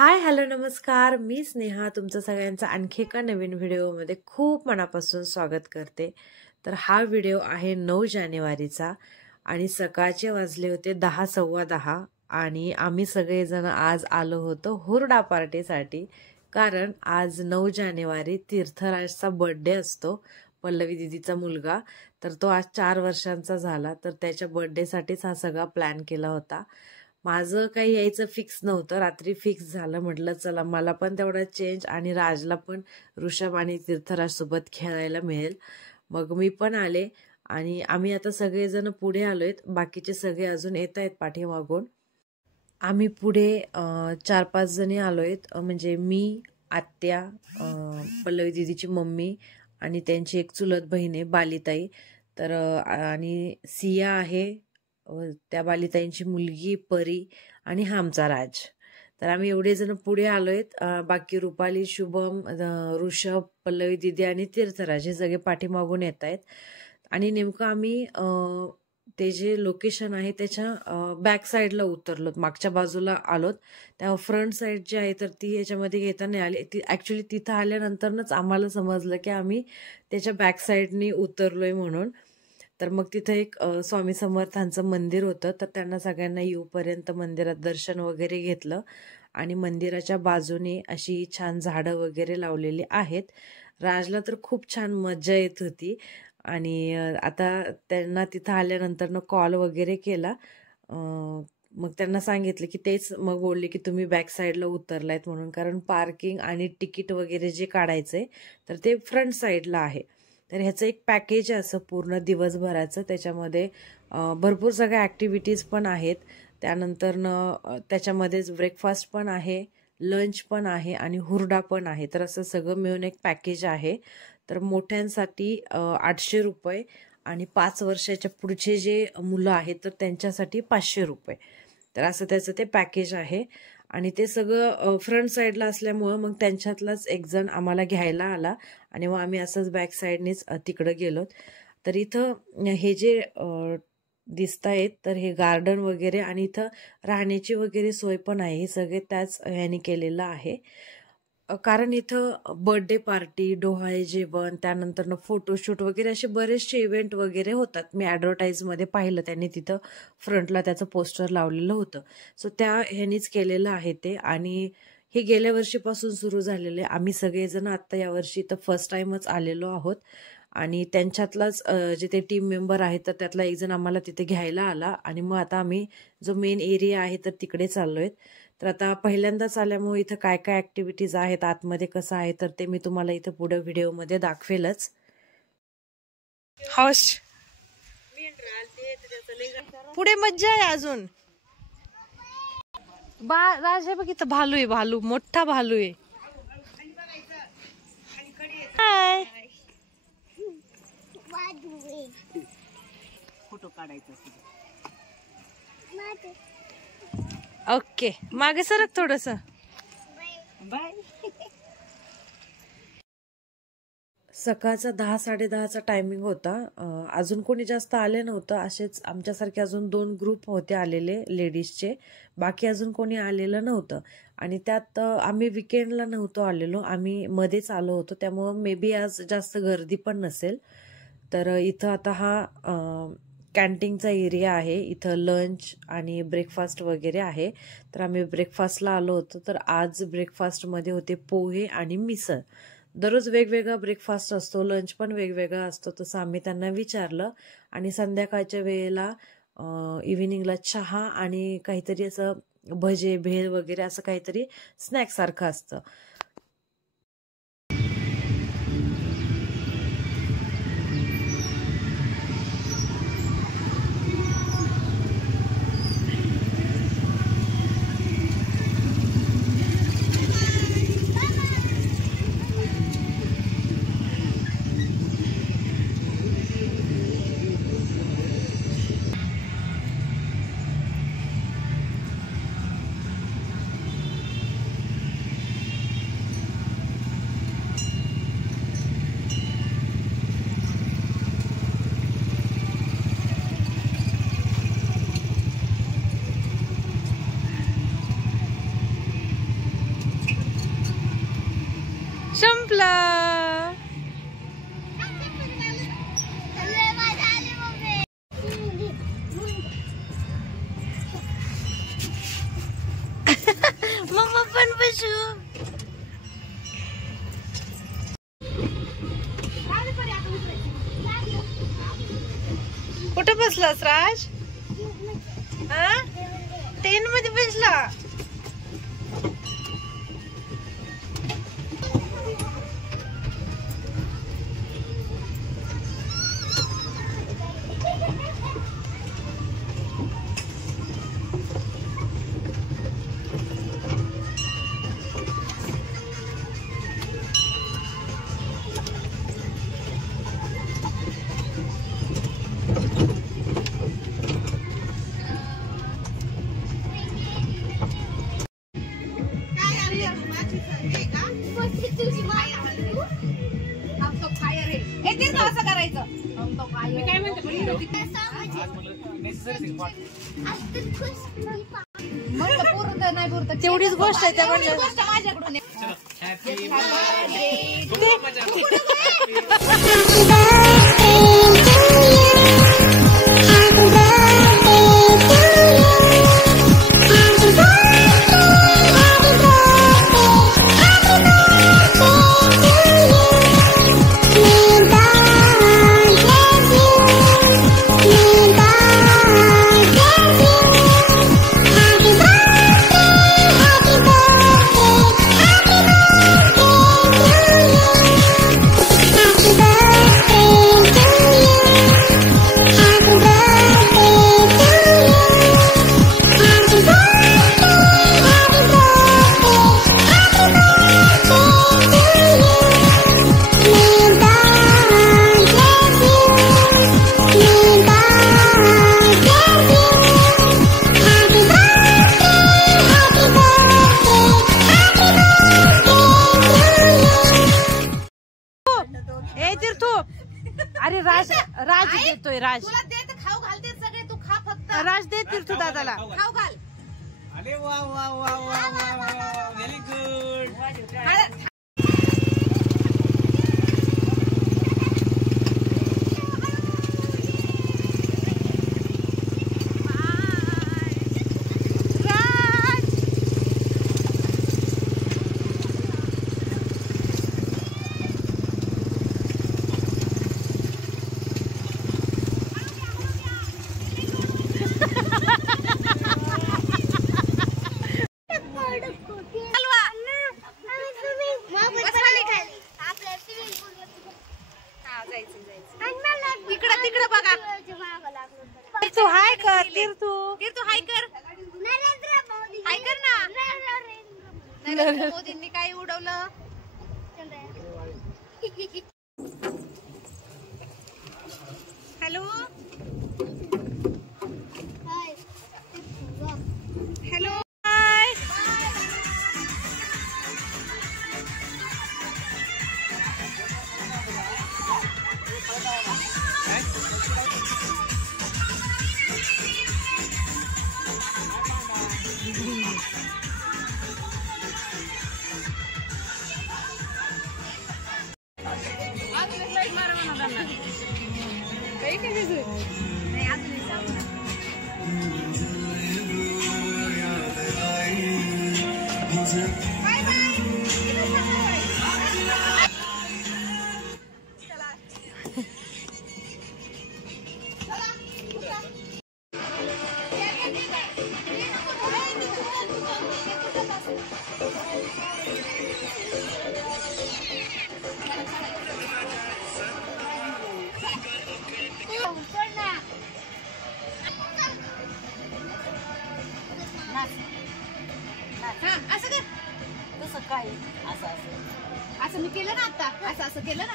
हाय, hello, नमस्कार. मी स्नेहा तुमचं सगळ्यांचं आणखी एका नवीन व्हिडिओमध्ये खूप मनापासून स्वागत करते. तर हा व्हिडिओ आहे 9 जानेवारीचा आणि सकाळचे वाजले होते 10 सव्वा 10 आणि आम्ही सगळेजण आज आलो होतो हुरडा पार्टीसाठी. कारण आज 9 जानेवारी तीर्थराजचा बर्थडे असतो, पल्लवी दिदीचा मुलगा. तर तो आज 4 वर्षांचा झाला, तर त्याच्या बर्थडेसाठीच हा सगळा प्लॅन केला होता. माझं काही यायचं फिक्स नव्हतं, रात्री फिक्स झालं. म्हटलं चला मला पण तेवढा चेंज आणि राजला पण ऋषभ आणि तीर्थराज सोबत खेळायला मिळेल. मग मी पण आले आणि आम्ही आता सगळेजण पुढे आलोय, बाकीचे सगळे अजून येत आहेत पाठीमागून. आम्ही पुढे 4-5 जणी आलोय, म्हणजे मी, आत्या, पल्लवी दिदीची मम्मी आणि त्यांची एक चुलत बहीण आहे बालिताई. तर आणि सिया आहे, त्या बालिताईंची मुलगी परी आणि हा आमचा राज. तर आम्ही एवढे जण पुढे आलोय. बाकी रुपाली, शुभम, ऋषभ, पल्लवी दिदी आणि तीर्थराज हे सगळे पाठीमागून येत आहेत. आणि नेमकं आम्ही ते जे लोकेशन आहे त्याच्या बॅक साईडला उतरलोत, मागच्या बाजूला आलोत. त्या फ्रंट साईड जी आहे तर ती याच्यामध्ये घेता नाही आली. ती ऍक्च्युली तिथं आल्यानंतरच आम्हाला समजलं की आम्ही त्याच्या बॅक साईडनी उतरलोय म्हणून. तर मग तिथे एक स्वामी समर्थांचं मंदिर होतं, तर त्यांना सगळ्यांना येऊपर्यंत मंदिरात दर्शन वगैरे घेतलं. आणि मंदिराच्या बाजूने अशी छान झाडं वगैरे लावलेली आहेत. राजला तर खूप छान मजा येत होती. आणि आता त्यांना तिथं आल्यानंतर कॉल वगैरे केला. मग त्यांना सांगितलं की तेच मग बोलले की तुम्ही बॅक साईडला उतरलायत म्हणून, कारण पार्किंग आणि तिकीट वगैरे जे काढायचंय तर ते फ्रंट साईडला आहे. तर ह्याचं एक पॅकेज आहे असं पूर्ण दिवसभराचं. त्याच्यामध्ये भरपूर सगळ्या ॲक्टिव्हिटीज पण आहेत. त्यानंतर त्याच्यामध्येच ब्रेकफास्ट पण आहे, लंच पण आहे आणि हुरडा पण आहे. तर असं सगळं मिळून एक पॅकेज आहे. तर मोठ्यांसाठी 800 रुपये आणि 5 वर्षाच्या पुढचे जे मुलं आहेत तर त्यांच्यासाठी 500 रुपये. तर असं त्याचं ते पॅकेज आहे. आणि ते सगळं फ्रंट साईडला असल्यामुळं मग त्यांच्यातलाच एक जण आम्हाला घ्यायला आला आणि मग आम्ही असंच बॅक साईडनेच तिकडं गेलो. तर इथं हे जे दिसत आहेत तर हे गार्डन वगैरे आणि इथं राहण्याची वगैरे सोय पण आहे. हे सगळे त्याच ह्याने केलेलं आहे. कारण इथं बर्थडे पार्टी, डोहाळे जेवण, त्यानंतर फोटोशूट वगैरे असे बरेचसे इव्हेंट वगैरे होतात. मी ॲडव्हर्टाईजमध्ये पाहिलं, त्यांनी तिथं फ्रंटला त्याचं पोस्टर लावलेलं होतं. सो त्या ह्यानीच केलेलं आहे ते. आणि हे गेल्या वर्षीपासून सुरू झालेलं आहे. आम्ही सगळेजण आत्ता यावर्षी तर फर्स्ट टाइमच आलेलो आहोत. आणि त्यांच्यातलाच जे ते टीम मेंबर आहेत तर त्यातला एक जण आम्हाला तिथे घ्यायला आला आणि मग आता आम्ही जो मेन एरिया आहे तर तिकडे चाललोय. तर आता पहिल्यांदाच आल्यामुळे इथं काय काय ऍक्टिव्हिटीज आहेत, आतमध्ये कसं आहे तर ते मी तुम्हाला इथं पुढे व्हिडिओमध्ये दाखवेलच. हौश पुढे मज्जा आहे अजून. राज हे बघ, इथं भालू आहे, भालू, मोठा भालू आहे. हाय, फोटो काढायचा. ओके, मागे सरक थोडस. बाय. सकाळचा 10-10:30चा टायमिंग होता. अजून कोणी जास्त आले नव्हतं. असेच आमच्यासारखे अजून 2 ग्रुप होते आलेले लेडीजचे, बाकी अजून कोणी आलेलं नव्हतं. आणि त्यात आम्ही विकेंडला नव्हतो आलेलो, आम्ही मध्येच आलो होतो, त्यामुळं मे बी आज जास्त गर्दी पण नसेल. तर इथं आता हा कॅन्टीनचा एरिया आहे. इथं लंच आणि ब्रेकफास्ट वगैरे आहे. तर आम्ही ब्रेकफास्टला आलो होतो. तर आज ब्रेकफास्टमध्ये होते पोहे आणि मिसळ. दररोज वेगवेगळा ब्रेकफास्ट असतो, लंच पण वेगवेगळा असतो, तसं आम्ही त्यांना विचारलं. आणि संध्याकाळच्या वेळेला इव्हिनिंगला चहा आणि काहीतरी असं भजे, भेळ वगैरे असं काहीतरी स्नॅक्स सारखं असतं. बसू. कुठे बसलास राज? ट्रेन मध्ये बसला. असं करायचं. मी काय म्हणते तेवढीच गोष्ट आहे. त्या गोष्ट माझ्याकडून अरे राज राज देतोय. राज तुला देत खाऊ घालते सगळे. तू खा फक्त. राज दे तीर्थू दादाला खाऊ घाल. अरे वा वा वा वा वा व्हेरी गुड. तिकडे बघा. तू हाय कर. तीर्थू हाय कर. हाय कर ना. नरेंद्र मोदींनी काय उडवलं. हॅलो हॅलो असं मी केलं ना आता. असं केलं ना.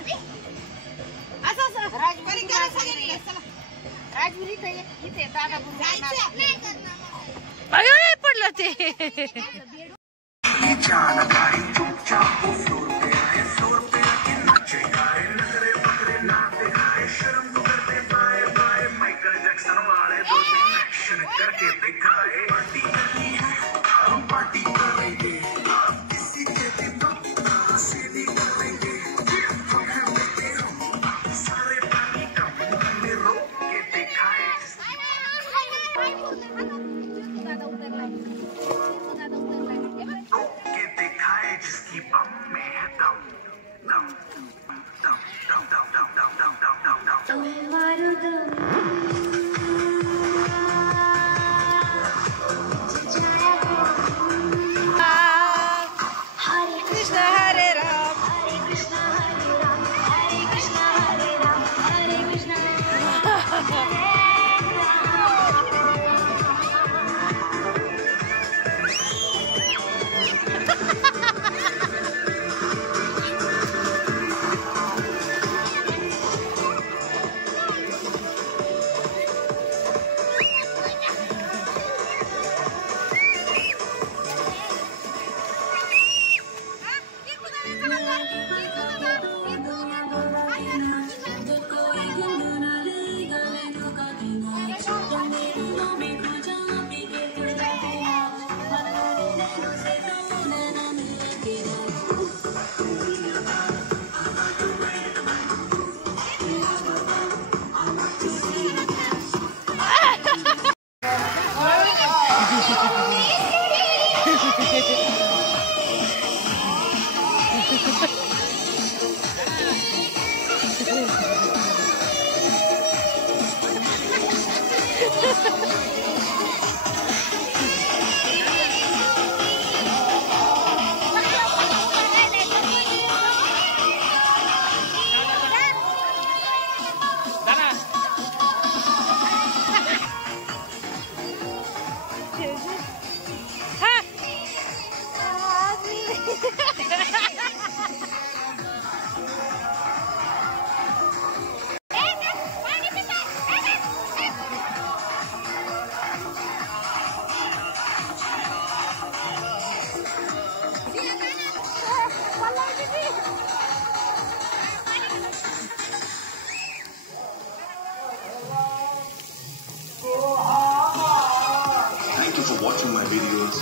असं राजवीर इथे दादा पडलं ते. Thank you for watching my videos.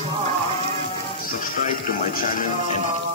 Subscribe to my channel and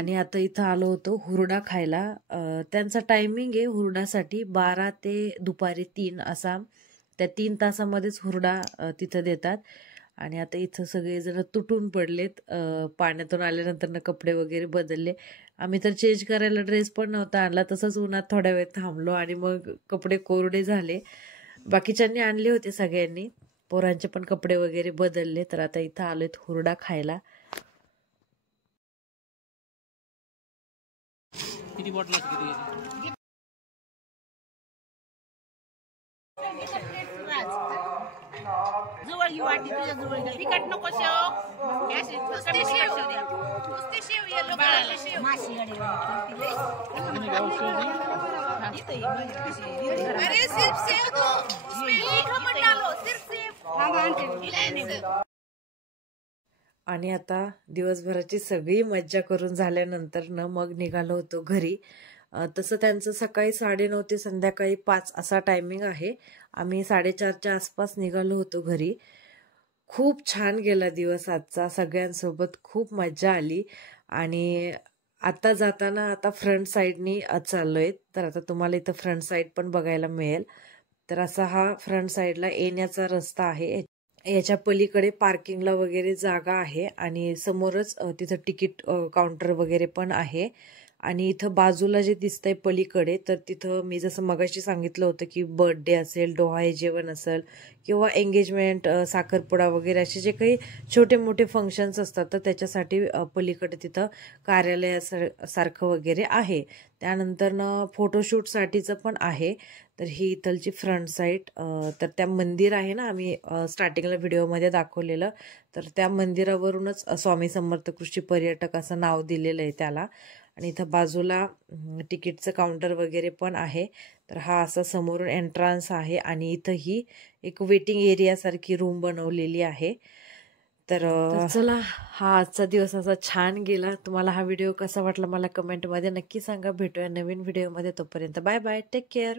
आणि आता इथं आलो होतो हुरडा खायला. त्यांचा टायमिंग आहे हुरडासाठी 12 ते दुपारी 3 असा. त्या 3 तासामध्येच हुरडा तिथं देतात. आणि आता इथं सगळेजण तुटून पडलेत. पाण्यातून आल्यानंतर कपडे वगैरे बदलले. आम्ही तर चेंज करायला ड्रेस पण नव्हता आणला, तसंच उन्हात थोड्या वेळ थांबलो आणि मग कपडे कोरडे झाले. बाकीच्यांनी आणले होते सगळ्यांनी, पोरांचे पण कपडे वगैरे बदलले. तर आता इथं आलोय हुरडा खायला. किती बॉटल किती जवळ ही वाटी तुझ्या जवळ तिखट नको शेव कमी शेव द्या नुसती शेव येलो कलरची शेव माशी गाडी अरे सिर्फ शेव दो मीठा मत डालो सिर्फ शेव हां बांधते. आणि आता दिवसभराची सगळी मज्जा करून झाल्यानंतर मग निघालो होतो घरी. तसं त्यांचं सकाळी 9:30 ते संध्याकाळी 5 असा टायमिंग आहे. आम्ही 4:30च्या आसपास निघालो होतो घरी. खूप छान गेला दिवस आजचा, सगळ्यांसोबत खूप मज्जा आली. आणि आता जाताना आता फ्रंट साईडनी चाललोय. तर आता तुम्हाला इथं फ्रंट साईड पण बघायला मिळेल. तर असा हा फ्रंट साईडला येण्याचा रस्ता आहे. याच्या पलीकडे पार्किंगला वगैरे जागा आहे आणि समोरच तिथं तिकीट काउंटर वगैरे पण आहे. आणि इथं बाजूला जे दिसतंय पलीकडे, तर तिथं मी जसं मगाशी सांगितलं होतं की बर्थडे असेल, डोहाळे जेवण असेल किंवा एंगेजमेंट, साखरपुडा वगैरे असे जे काही छोटे मोठे फंक्शन्स असतात, तर त्याच्यासाठी पलीकडे तिथं कार्यालयासारखं वगैरे आहे. त्यानंतर फोटोशूटसाठीचं पण आहे. तर ही इथलची फ्रंट साईड. तर त्या मंदिर आहे ना, आम्ही स्टार्टिंगला व्हिडिओमध्ये दाखवलेलं, तर त्या मंदिरावरूनच स्वामी समर्थ कृषी पर्यटक असं नाव दिलेलं आहे त्याला. आणि इथं बाजूला तिकीटचं काउंटर वगैरे पण आहे. तर हा असा समोरून एंट्रन्स आहे आणि इथं ही एक वेटिंग एरिया सारखी रूम बनवलेली आहे. तर चला, हा आजचा दिवस असा छान गेला. तुम्हाला हा व्हिडिओ कसा वाटला मला कमेंटमध्ये नक्की सांगा. भेटूया नवीन व्हिडिओमध्ये. तोपर्यंत बाय बाय, टेक केअर.